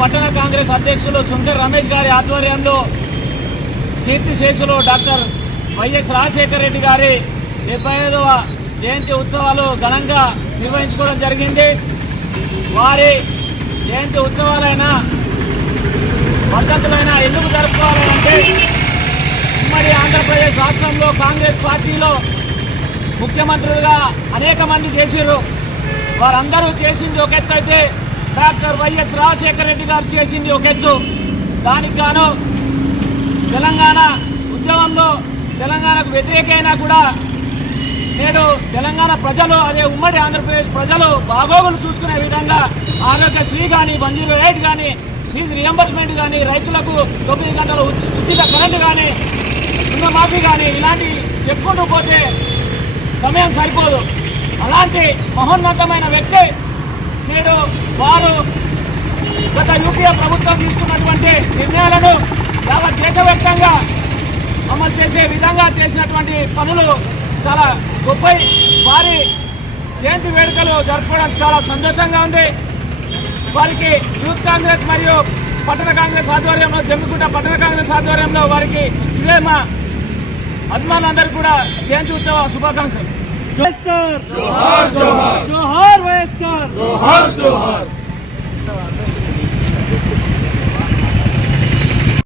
పట్టణ కాంగ్రెస్ అధ్యక్షులు సుందర్ రమేష్ గారి ఆధ్వర్యంలో కీర్తిశేషులు డాక్టర్ వైఎస్ రాజశేఖర రెడ్డి గారి 75వ జయంతి ఉత్సవాలు ఘనంగా నిర్వహించుకోవడం జరిగింది. వారి జయంతి ఉత్సవాలైనా పద్ధతులైనా ఎందుకు జరుపుకోవాలంటే ఉమ్మడి ఆంధ్రప్రదేశ్ రాష్ట్రంలో కాంగ్రెస్ పార్టీలో ముఖ్యమంత్రులుగా అనేక మంది చేసిర్రు. వారందరూ చేసింది ఒక ఎత్తు అయితే డాక్టర్ వైఎస్ రాజశేఖర రెడ్డి గారు చేసింది ఒక ఎత్తు. దానికి గాను తెలంగాణ ఉద్యమంలో తెలంగాణకు వ్యతిరేకైనా కూడా నేడు తెలంగాణ ప్రజలు అదే ఉమ్మడి ఆంధ్రప్రదేశ్ ప్రజలు బాగోగులు చూసుకునే విధంగా ఆరోగ్యశ్రీ కానీ 108 కానీ ఫీజు రియంబర్స్మెంట్ కానీ రైతులకు 9 గంటల ఉచిత కరెంటు కానీ రుణమాఫీ కానీ ఇలాంటి చెప్పుకుంటూ పోతే సమయం సరిపోదు. అలాంటి మహోన్నతమైన వ్యక్తి నేడు వారు గత యూపీఏ ప్రభుత్వం తీసుకున్నటువంటి నిర్ణయాలను యావత్ దేశవ్యాప్తంగా అమలు చేసే విధంగా చేసినటువంటి పనులు చాలా గొప్ప. వారి జయంతి వేడుకలు జరుపుకోవడం చాలా సంతోషంగా ఉంది. వారికి యూత్ కాంగ్రెస్ మరియు పట్టణ కాంగ్రెస్ ఆధ్వర్యంలో జమ్మికుంట పట్టణ కాంగ్రెస్ ఆధ్వర్యంలో వారికి ఇవే మా అభిమానులందరూ కూడా జయంతి ఉత్సవ శుభాకాంక్షలు.